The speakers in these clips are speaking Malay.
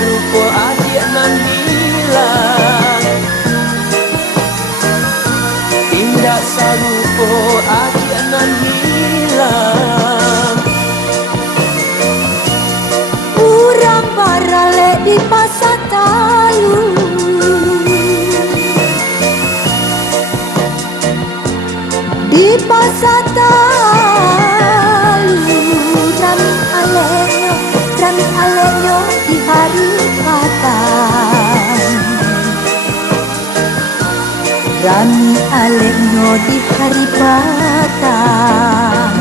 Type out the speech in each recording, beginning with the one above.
sarupo adik nan hilang, indah sarupo adik nan hilang. Urang barale di pasar talu, di pasar talu, rami alenyo di hari patang, rami alenyo di hari patang.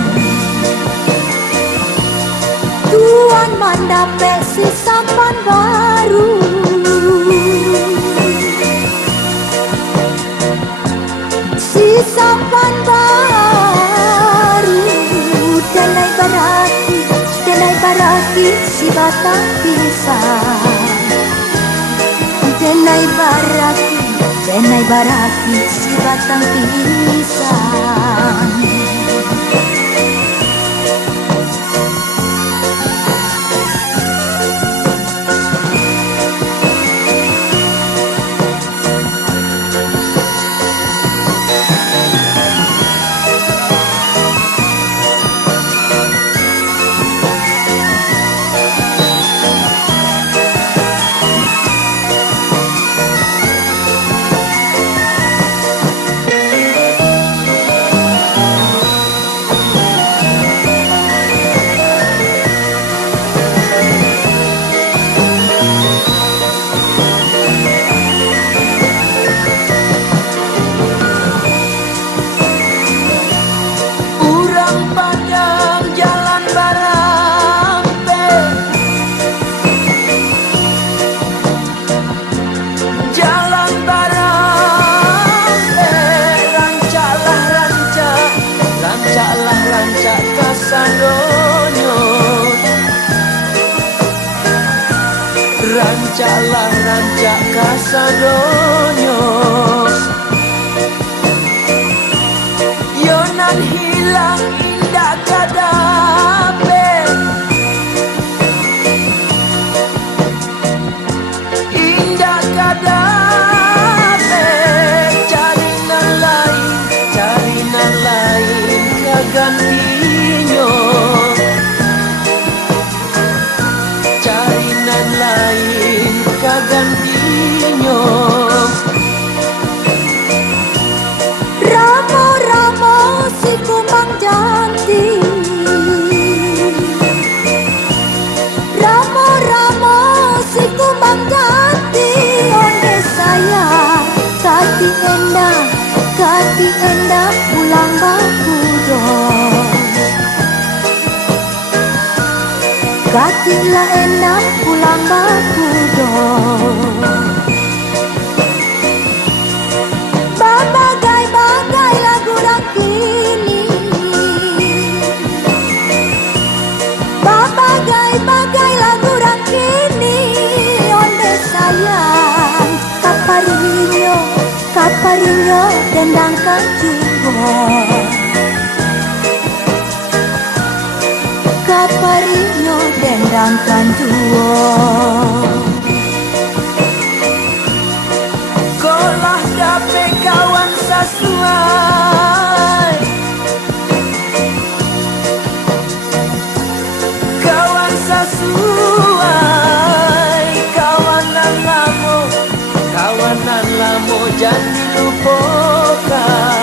Tuan mandape si sampan baru, si sampan baru. Denai baraki si batang pisang. Denai baraki si batang pisang. Rancak kasadonyo, rancaklah rancak kasadonyo. Yonan hilang indah kadape, indah kadape. Carinan lain kagantinyo, carinan lain kagantinyo. Ramo si kumang janti, ramo si kumang janti. Onde saya kati endah pulang bakudo, katilah endah pulang bakudo. Bagai lagu rakini, bagai lagu rakini. Onde sayang kaparinyo dendang kajugo, kaparinyo dendang kanjuo. Kolah dape kawan sasuai, kawan sasuai. Kawanan lamo jangan dilupakan.